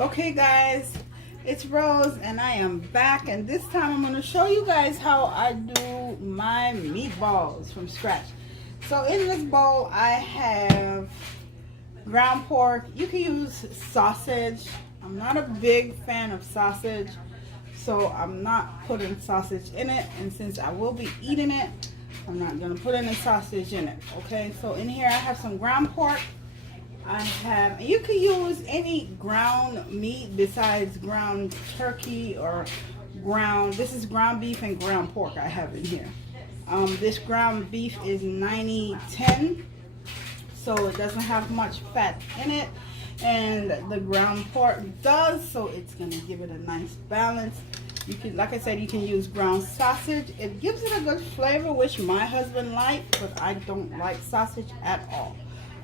Okay guys, it's Rose and I am back, and this time I'm going to show you guys how I do my meatballs from scratch. So in this bowl I have ground pork. You can use sausage. I'm not a big fan of sausage, so I'm not putting sausage in it, and since I will be eating it, I'm not going to put any sausage in it. Okay, so in here I have some ground pork. I have, you can use any ground meat besides ground turkey or ground, this is ground beef and ground pork I have in here. This ground beef is 90-10, so it doesn't have much fat in it, and the ground pork does, so it's going to give it a nice balance. You can, like I said, you can use ground sausage. It gives it a good flavor, which my husband likes, but I don't like sausage at all.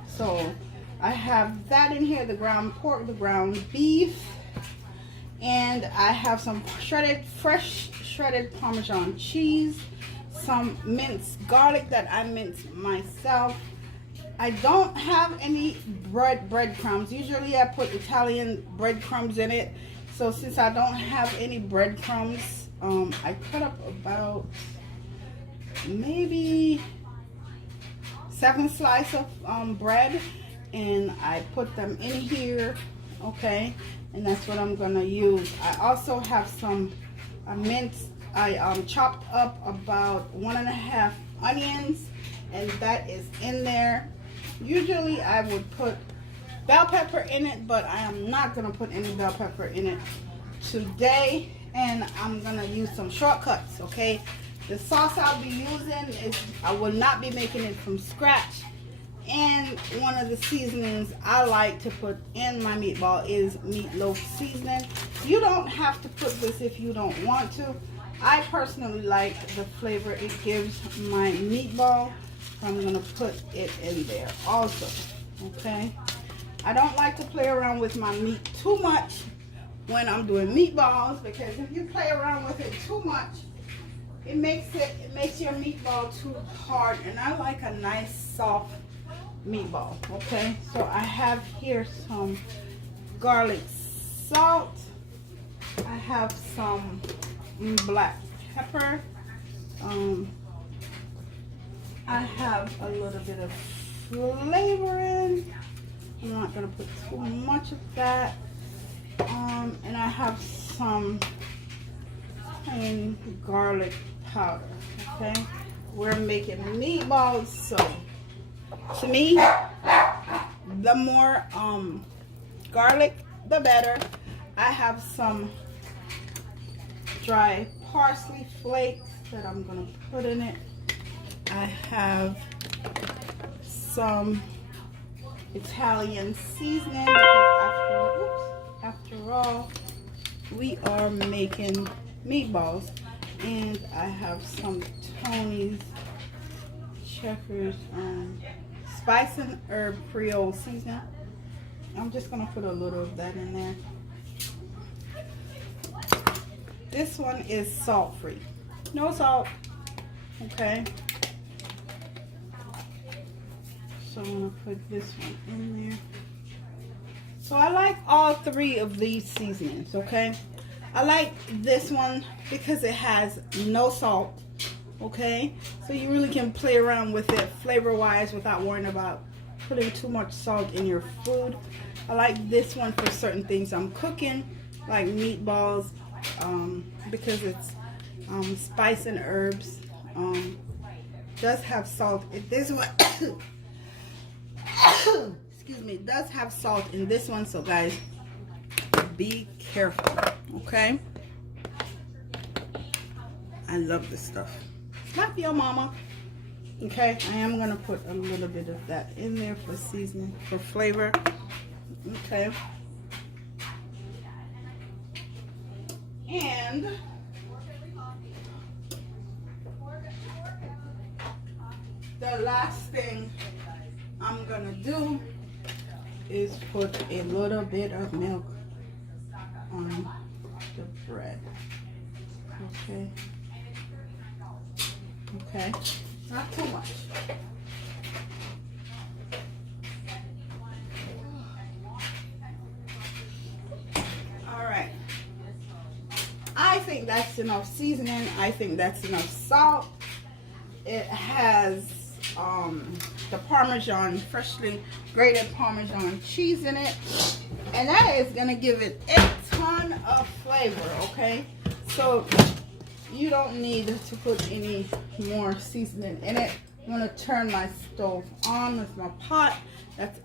So I have that in here, the ground pork, the ground beef, and I have some fresh shredded Parmesan cheese, some minced garlic that I minced myself. I don't have any breadcrumbs. Usually I put Italian breadcrumbs in it. So since I don't have any breadcrumbs, I cut up about maybe 7 slices of bread, and I put them in here, okay, and that's what I'm gonna use. I also have some minced, I chopped up about 1.5 onions, and that is in there. Usually I would put bell pepper in it, but I am not gonna put any bell pepper in it today, and I'm gonna use some shortcuts, okay. The sauce I'll be using is, I will not be making it from scratch. And one of the seasonings I like to put in my meatball is meatloaf seasoning. You don't have to put this if you don't want to. I personally like the flavor it gives my meatball, so I'm going to put it in there also, okay? I don't like to play around with my meat too much when I'm doing meatballs, because if you play around with it too much, it makes your meatball too hard, and I like a nice soft meatball. Okay, so I have here some garlic salt, I have some black pepper, I have a little bit of flavoring. I'm not gonna put too much of that, and I have some plain garlic powder. Okay, we're making meatballs, so to me, the more garlic, the better. I have some dry parsley flakes that I'm going to put in it. I have some Italian seasoning, because after all, we are making meatballs. And I have some Tony's Checkers spice and herb Creole seasoning. I'm just gonna put a little of that in there. This one is salt free, no salt, okay. So I'm gonna put this one in there. So I like all 3 of these seasonings, okay. I like this one because it has no salt, okay, so you really can play around with it flavor wise without worrying about putting too much salt in your food. I like this one for certain things I'm cooking, like meatballs, because it's spice and herbs. Does have salt. This one excuse me, does have salt in this one, so guys, be careful, okay. I love this stuff. Slap your mama. Okay, I am gonna put a little bit of that in there for seasoning, for flavor. Okay. And the last thing I'm gonna do is put a little bit of milk on the bread. Okay. Okay, not too much. think that's enough seasoning. I think that's enough salt. It has the Parmesan, freshly grated Parmesan cheese in it, and that is gonna give it a ton of flavor. Okay, so you don't need to put any more seasoning in it. I'm gonna turn my stove on with my pot.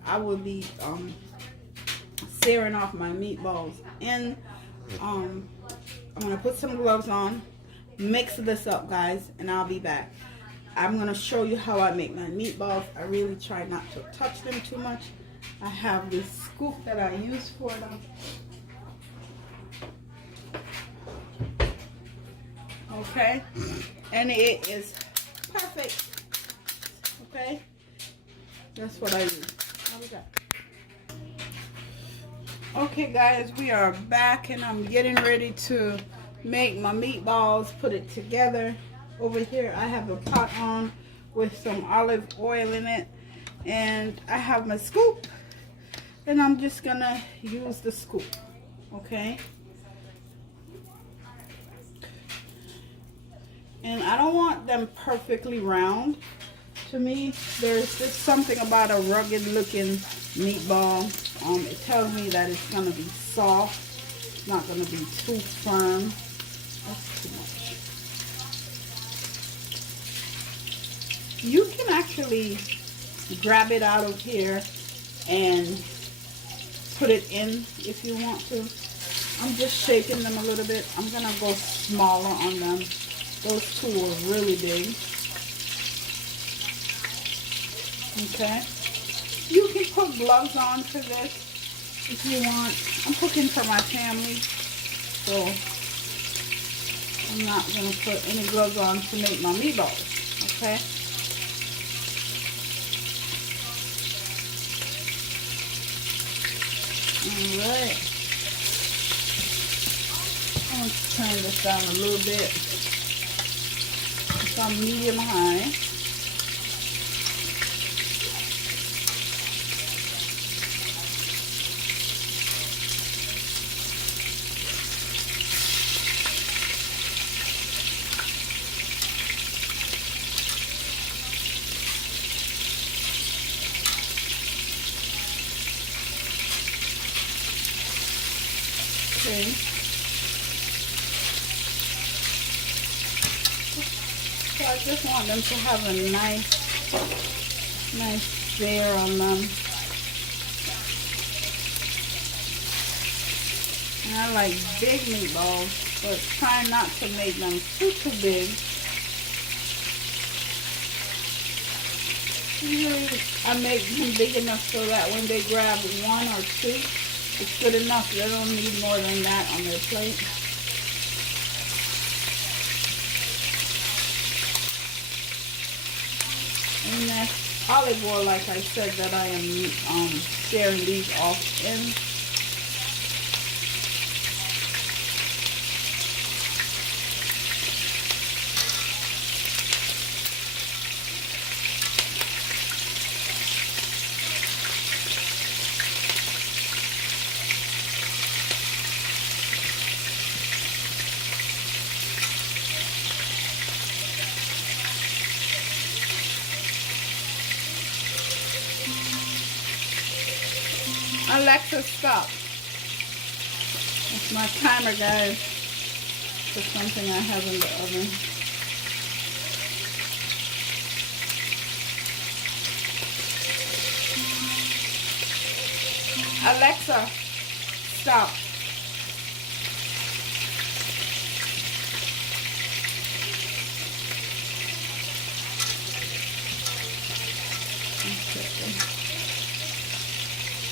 I will be searing off my meatballs in. I'm gonna put some gloves on, mix this up, guys, and I'll be back. I'm gonna show you how I make my meatballs. I really try not to touch them too much. I have this scoop that I use for them. Okay, and it is perfect. Okay, that's what I use. How we got? Okay, guys, we are back, and I'm getting ready to make my meatballs. Put it together. Over here, I have a pot on with some olive oil in it, and I have my scoop, and I'm just gonna use the scoop. Okay. And I don't want them perfectly round. To me, there's just something about a rugged looking meatball. It tells me that it's gonna be soft. It's not gonna be too firm. That's too much. You can actually grab it out of here and put it in if you want to. I'm just shaking them a little bit. I'm gonna go smaller on them. Those two are really big. Okay. You can put gloves on for this if you want. I'm cooking for my family, so I'm not going to put any gloves on to make my meatballs. Okay. Alright. I'm going to turn this down a little bit. It's on medium high. Okay. So I just want them to have a nice flare on them. And I like big meatballs, but try not to make them too big. Usually I make them big enough so that when they grab one or two, it's good enough. They don't need more than that on their plate. And that's olive oil, like I said, that I am sharing these off in. Alexa, stop. That's my timer, guys, for something I have in the oven. Alexa, stop.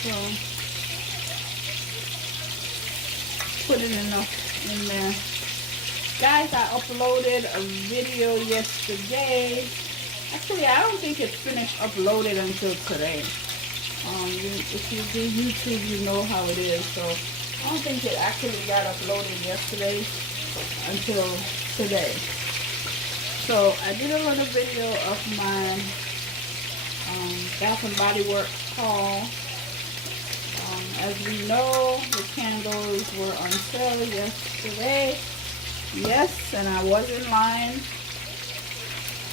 So, put it enough in there. Guys, I uploaded a video yesterday. Actually, I don't think it's finished uploaded until today. If you do YouTube, you know how it is. So, I don't think it actually got uploaded yesterday until today. So, I did a little video of my Bath and Body Works haul. As we know, the candles were on sale yesterday, Yes, and I was in line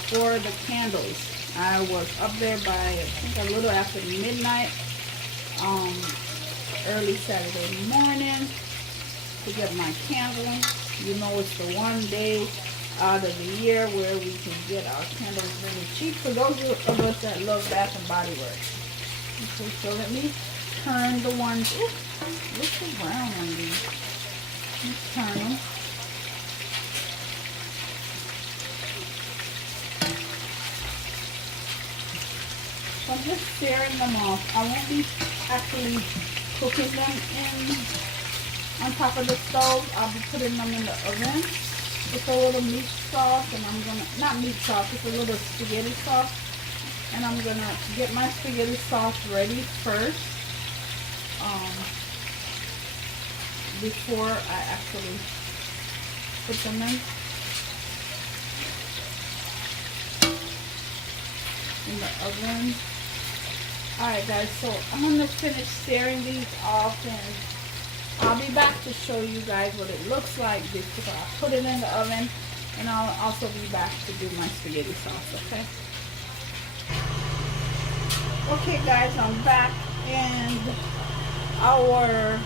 for the candles. I was up there by, I think, a little after midnight, early Saturday morning to get my candles. You know, it's the one day out of the year where we can get our candles really cheap for those of us that love Bath and Body Works. Okay, so let me turn the ones. Ooh, look so brown on these. Let's turn them. So I'm just searing them off. I won't be actually cooking them on top of the stove. I'll be putting them in the oven with a little meat sauce, and I'm gonna, not meat sauce, it's a little spaghetti sauce. And I'm gonna get my spaghetti sauce ready first, before I actually put them in the oven. Alright guys, so I'm gonna finish searing these off, and I'll be back to show you guys what it looks like before I put it in the oven, and I'll also be back to do my spaghetti sauce, okay? Okay guys, I'm back, and our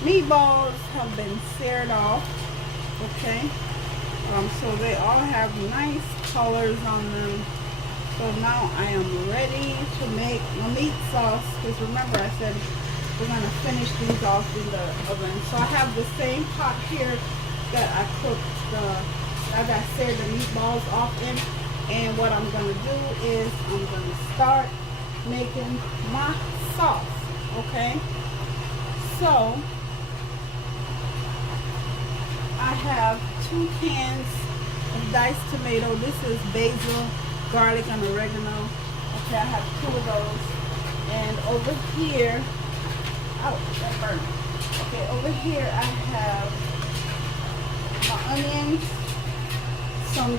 meatballs have been seared off, okay? So they all have nice colors on them. So now I am ready to make my meat sauce, because remember I said we're going to finish these off in the oven. So I have the same pot here that I seared the meatballs off in. And what I'm going to do is I'm going to start making my sauce, okay? So I have 2 cans of diced tomato. This is basil, garlic, and oregano. Okay, I have 2 of those. And over here, oh, that burned. Okay, over here I have my onions, some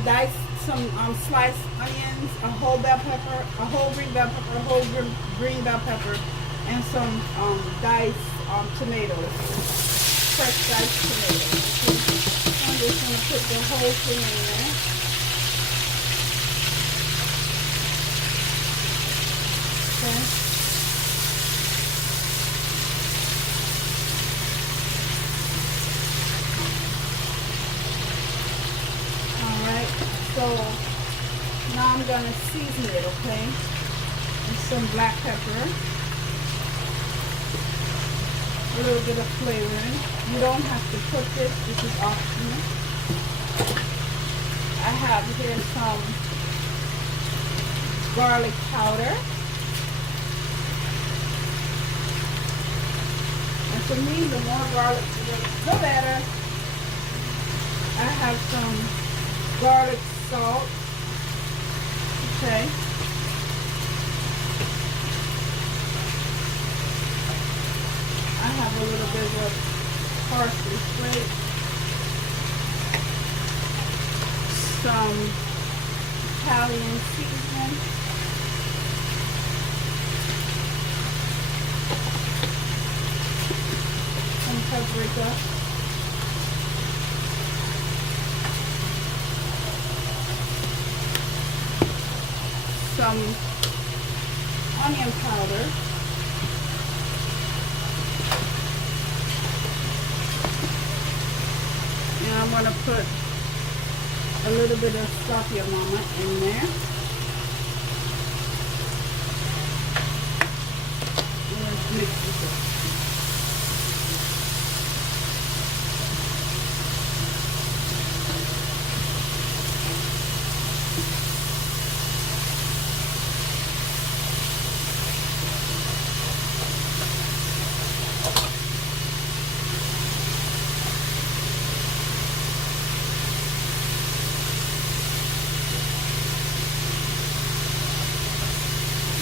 sliced onions, a whole bell pepper, a whole green bell pepper, a whole green bell pepper, and some diced tomatoes, fresh diced tomatoes. Okay. I'm just going to put the whole thing in there. Okay. So now I'm going to season it, okay? With some black pepper, a little bit of flavoring. You don't have to put this is optional. I have here some garlic powder. And for me, the more garlic, the better. I have some garlic salt, okay. I have a little bit of parsley flake, some Italian seasoning, some paprika, some onion powder, and I'm going to put a little bit of Sofia Mama in there. Let's mix this up.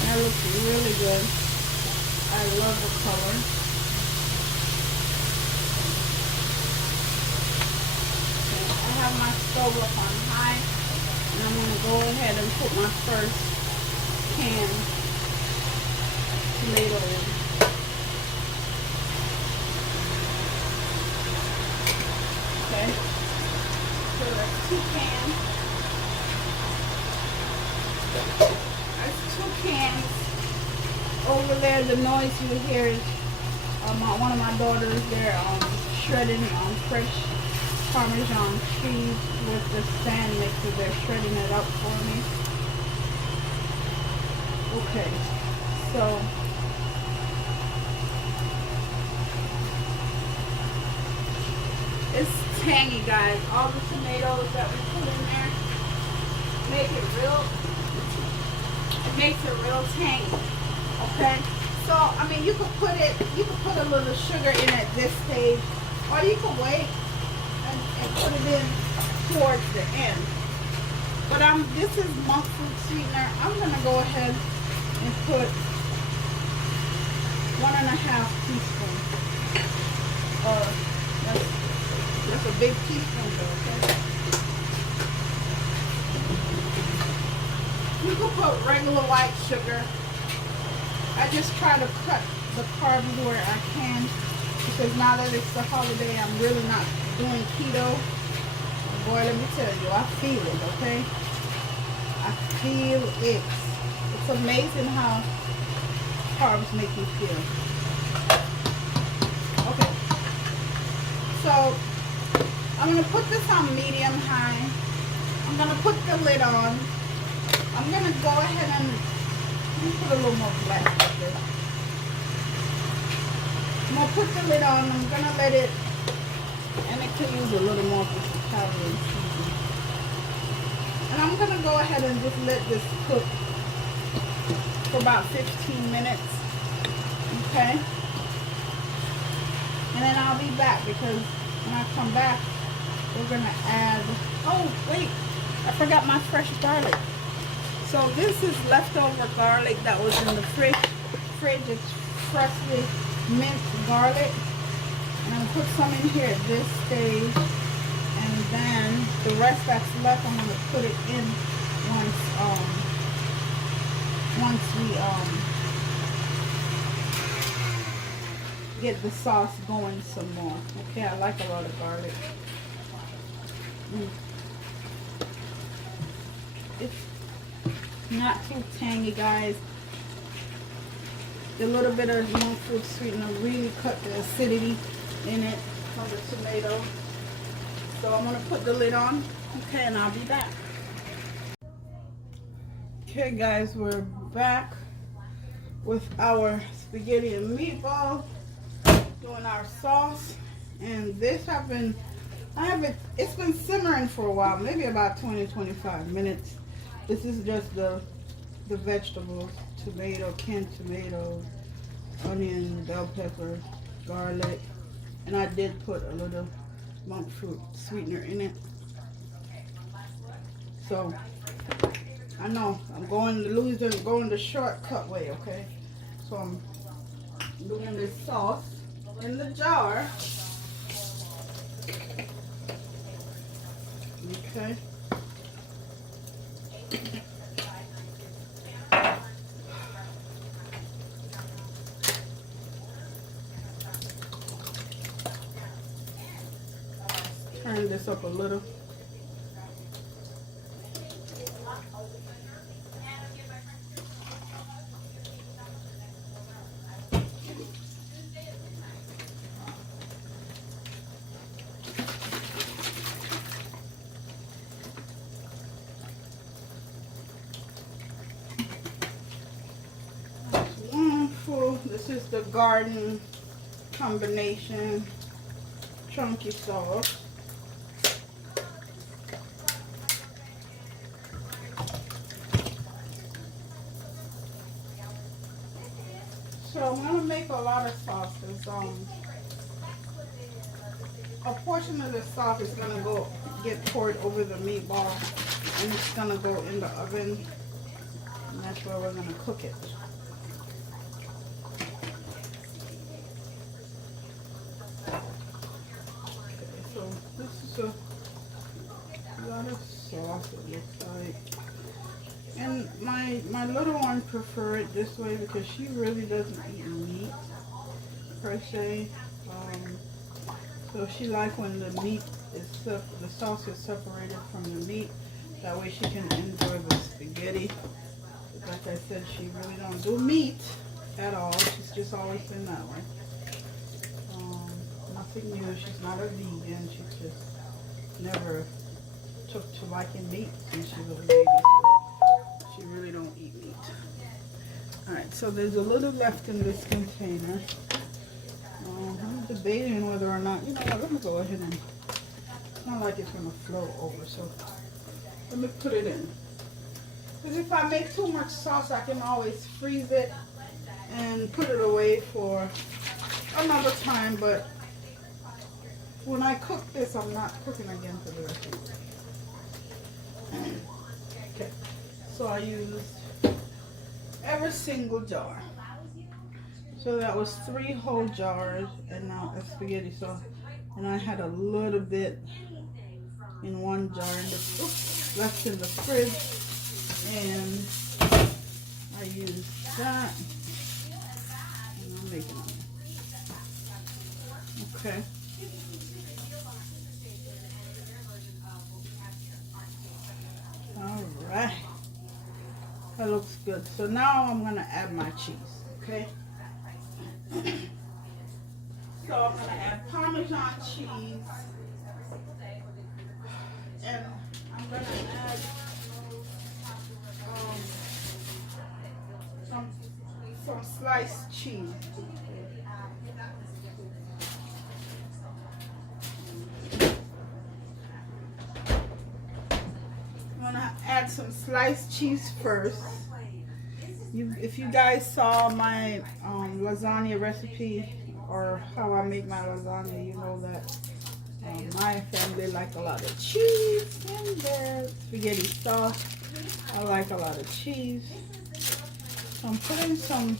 That looks really good. I love the color. Okay, I have my stove up on high, and I'm going to go ahead and put my first canned tomato in. Okay. 2 cans. That's 2 cans. Over there, the noise you hear is one of my daughters. They're shredding fresh Parmesan cheese with the stand mixer. They're shredding it up for me. Okay, so it's tangy, guys. All the tomatoes that we put in there make it makes it real tangy. Okay, so I mean you could put a little sugar in at this stage, or you could wait and put it in towards the end. But this is monk fruit sweetener. I'm gonna go ahead and put 1.5 teaspoons. That's a big teaspoon though, okay? You can put regular white sugar. I just try to cut the carbs where I can, because now that it's the holiday, I'm really not doing keto. Boy, let me tell you, I feel it, okay? I feel it. It's amazing how carbs make you feel. Okay. So, I'm going to put this on medium high. I'm going to put the lid on. I'm going to go ahead and put a little more black with this. I'm going to put the lid on. I'm going to let it, and it could use a little more for some calorie seasoning. And I'm going to go ahead and just let this cook for about 15 minutes. Okay? And then I'll be back, because when I come back, we're going to add, oh wait, I forgot my fresh garlic. So this is leftover garlic that was in the fridge. It's freshly minced garlic. And I'm going to put some in here at this stage. And then the rest that's left, I'm going to put it in once we get the sauce going some more. Okay, I like a lot of garlic. It's not too tangy, guys. The little bit of monk fruit sweetener really cut the acidity in it from the tomato. So I'm going to put the lid on. Okay, and I'll be back. Okay, guys, we're back with our spaghetti and meatballs, doing our sauce. And this it's been simmering for a while, maybe about 20-25 minutes. This is just the vegetables: canned tomatoes, onion, bell pepper, garlic, and I did put a little monk fruit sweetener in it. So I know I'm going the shortcut way, okay? So I'm doing this sauce in the jar. Okay. Turn this up a little. This is the garden combination chunky sauce. So I'm going to make a lot of sauces. A portion of the sauce is going to get poured over the meatball, and it's going to go in the oven, and that's where we're going to cook it. This is a lot of sauce, it looks like. And my little one prefer it this way because she really doesn't eat meat per se. So So she likes when the meat is the sauce is separated from the meat. That way she can enjoy the spaghetti. Like I said, she really don't do meat at all. She's just always been that way. Nothing new. She's not a vegan. She just never took to liking meat since she was a baby. So she really don't eat meat. Alright, so there's a little left in this container. I'm debating whether or not, you know what, let me go ahead and, it's not like it's going to flow over, so let me put it in. Because if I make too much sauce, I can always freeze it and put it away for another time, but when I cook this, I'm not cooking again for the rest of it. Okay, so I used every single jar. So that was 3 whole jars and now a spaghetti sauce. And I had a little bit in one jar and left in the fridge. And I used that. And I'm making it. Okay. Alright. That looks good. So now I'm going to add my cheese. Okay. So I'm going to add Parmesan cheese, and I'm going to add some sliced cheese. I'm going to add some sliced cheese first. If you guys saw my lasagna recipe or how I make my lasagna, you know that my family like a lot of cheese in their spaghetti sauce. I like a lot of cheese. So I'm putting some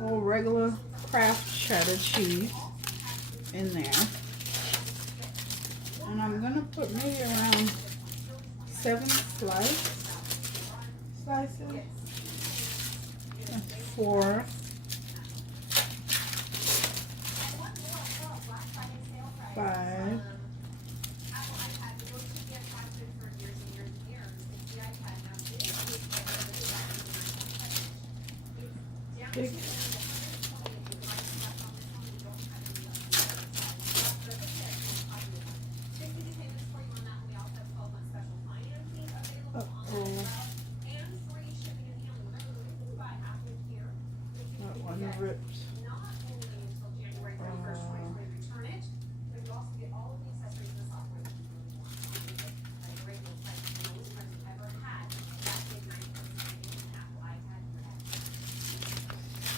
old regular Kraft cheddar cheese in there. And I'm going to put maybe around 7 slices. That's 4. 5. 6.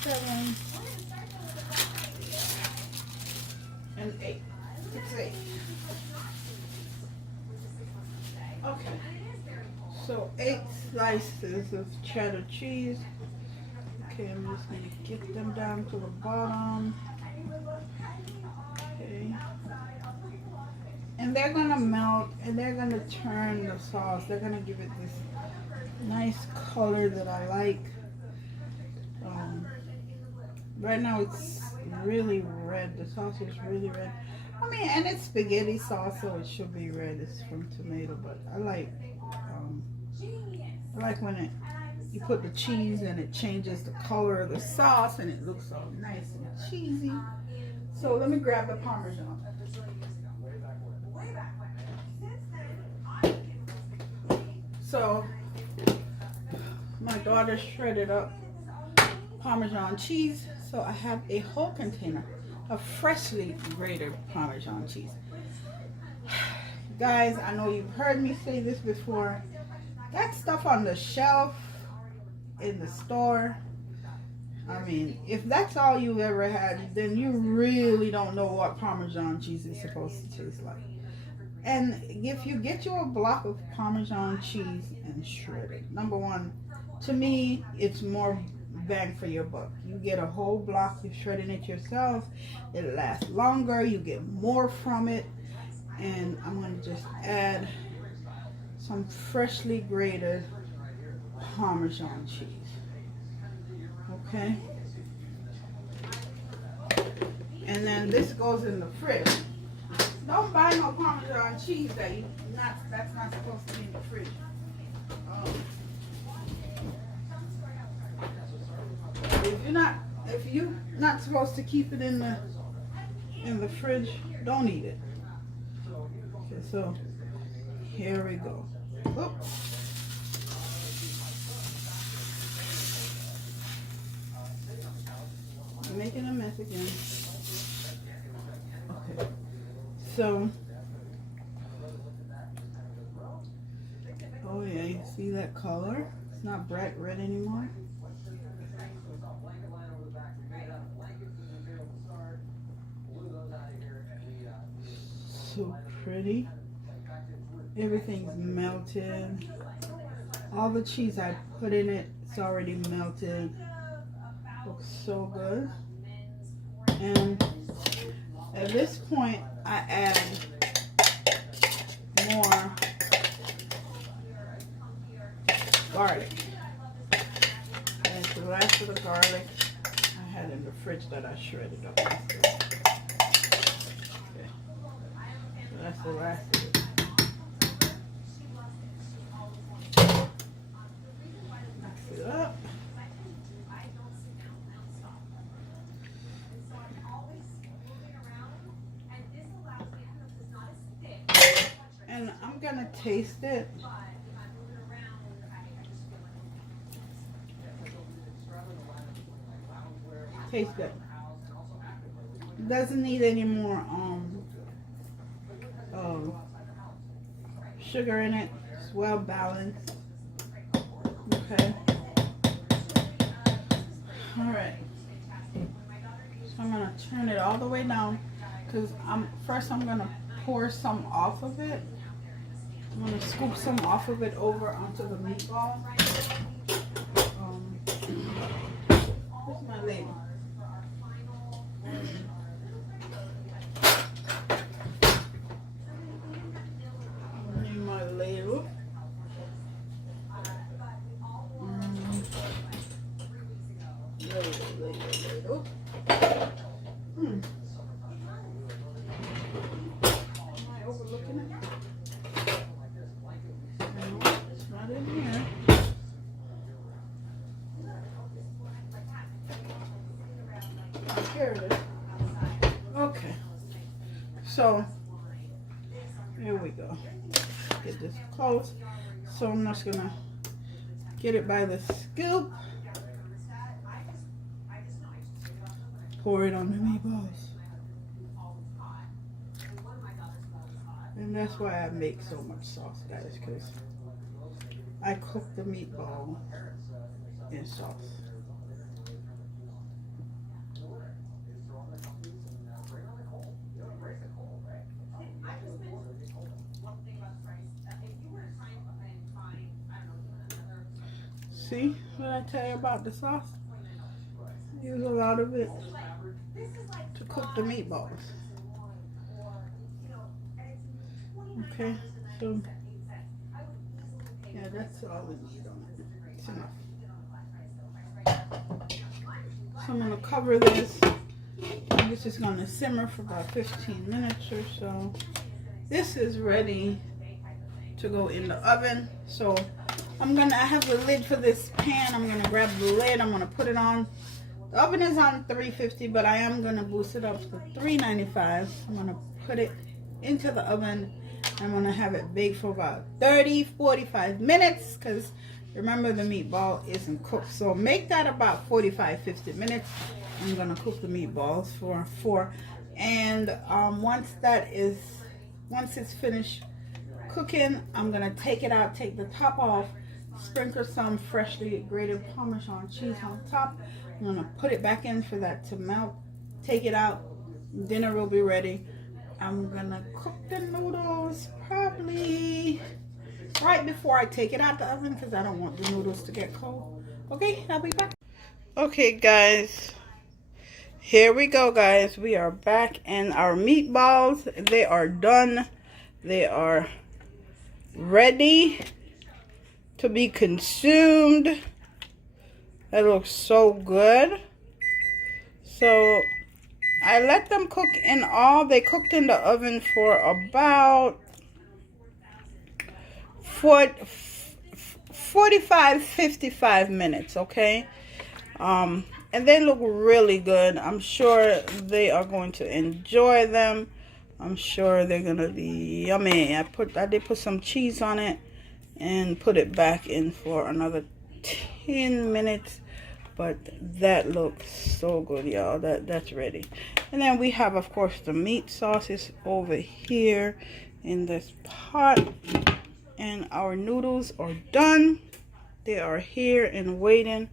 7 and 8. It's 8. Okay. So 8 slices of cheddar cheese. Okay, I'm just going to get them down to the bottom. Okay. And they're going to melt and they're going to turn the sauce. They're going to give it this nice color that I like. Right now it's really red. The sauce is really red. I mean, and it's spaghetti sauce, so it should be red. It's from tomato, but I like when you put the cheese and it changes the color of the sauce and it looks all nice and cheesy. So let me grab the Parmesan. So my daughter shredded up Parmesan cheese, so I have a whole container of freshly grated Parmesan cheese. Guys, I know you've heard me say this before. That stuff on the shelf in the store, I mean, if that's all you've ever had, then you really don't know what Parmesan cheese is supposed to taste like. And if you get you a block of Parmesan cheese and shred it, number one, to me, it's more bang for your buck. You get a whole block, you're shredding it yourself, it lasts longer, you get more from it. And I'm going to just add some freshly grated Parmesan cheese. Okay, And then this goes in the fridge. Don't buy no Parmesan cheese that's not supposed to be in the fridge. If you're not supposed to keep it in the fridge, don't eat it. Okay, so here we go. Oops. I'm making a mess again. Okay. So, oh yeah, you see that color? It's not bright red anymore. So pretty. Everything's melted. All the cheese I put in it, it's already melted. Looks so good. And at this point, I add more garlic. And the rest of the garlic I had in the fridge that I shredded up. Okay. So that's the last of it. Mix it up. And I'm gonna taste it. Taste good. It doesn't need any more sugar in it. It's well balanced. Okay. All right. So I'm gonna turn it all the way down because first I'm gonna pour some off of it. I'm gonna scoop some off of it over onto the meatball. Where's my ladle? I need my ladle. Ladle. Am I overlooking it? No, it's not in here. Here it is. Okay. So, here we go. Get this close. So I'm just gonna get it by the scoop. Pour it on the meatballs. And that's why I make so much sauce, guys, because I cook the meatball in sauce. See what I tell you about the sauce? Use a lot of it to cook the meatballs. Okay, so yeah, that's all we need on it. It's enough. So I'm gonna cover this. This is gonna simmer for about 15 minutes or so. This is ready to go in the oven. So I have the lid for this pan. I'm gonna grab the lid. I'm gonna put it on. The oven is on 350, but I am gonna boost it up to 395. I'm gonna put it into the oven. I'm gonna have it bake for about 30-45 minutes because remember the meatball isn't cooked. So make that about 45-50 minutes. I'm gonna cook the meatballs for 4. And once it's finished cooking, I'm gonna take it out, take the top off, sprinkle some freshly grated Parmesan cheese on top. I'm gonna put it back in for that to melt. Take it out. Dinner will be ready. I'm gonna cook the noodles probably right before I take it out the oven because I don't want the noodles to get cold. Okay, I'll be back. Okay, guys. Here we go, guys. We are back, and our meatballs, they are done. They are ready to be consumed. That looks so good. So I let them cook in all. They cooked in the oven for about 45, 55 minutes, okay? And they look really good. I'm sure they are going to enjoy them. I'm sure they're gonna be yummy. I did put some cheese on it and put it back in for another 10 minutes. But that looks so good, y'all. That's ready. And then we have, of course, the meat sauces over here in this pot. And our noodles are done. They are here and waiting.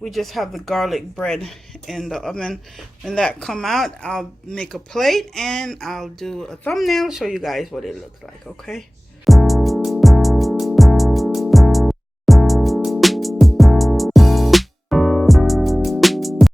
We just have the garlic bread in the oven. When that come out, I'll make a plate and I'll do a thumbnail, show you guys what it looks like, okay?